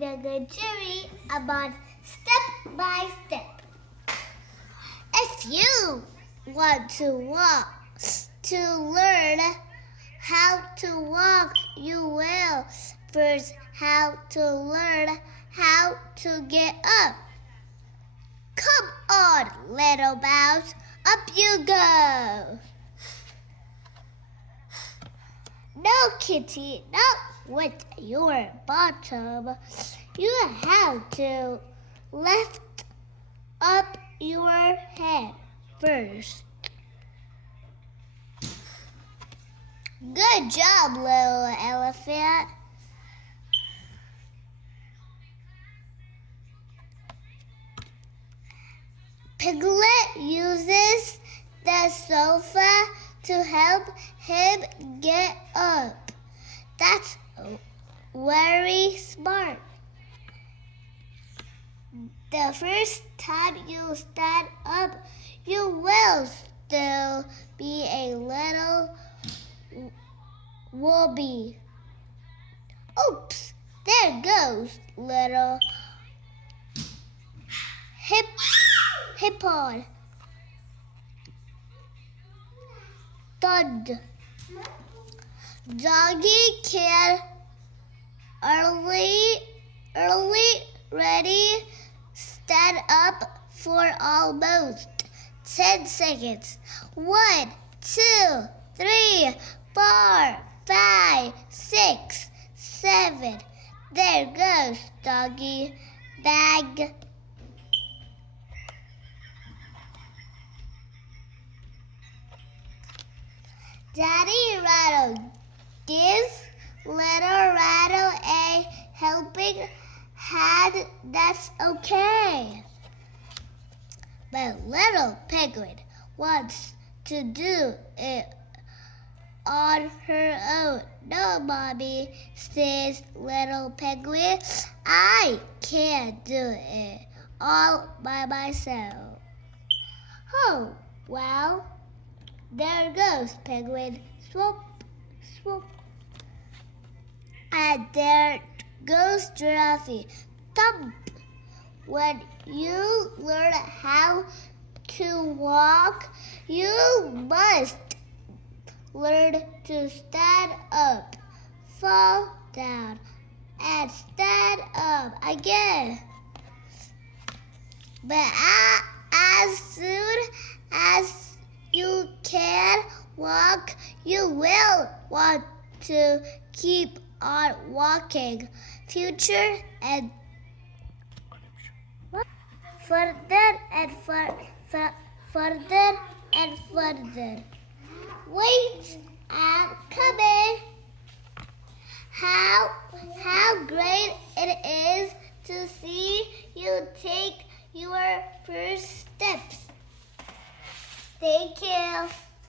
we're going to read about step by step. If you want to learn how to walk, you will first have to learn how to get up. Come on, little mouse, up you go. No, kitty, not with your bottom. You have to lift up your head first. Good job, little elephant. Piglet uses the sofa to help him get up. That's very smart. The first time you stand up, you will still be a little wobbly. Oops, there goes little hippod. Thud. Doggy can early ready stand up for almost 10 seconds. 1, 2, 3, 4, 5, 6, 7. There goes doggy bag. Daddy Rattle gives little Rattle a helping hand. That's okay. But little Penguin wants to do it on her own. No, Mommy, says little Penguin. I can't do it all by myself. Oh, well. There goes Penguin, swoop, swoop. And there goes Giraffe, thump. When you learn how to walk, you must learn to stand up, fall down, and stand up again. But as soon as you can walk, you will want to keep on walking. Future and further and further and further. Wait, I'm coming. How great it is to see you take your first steps. Thank you.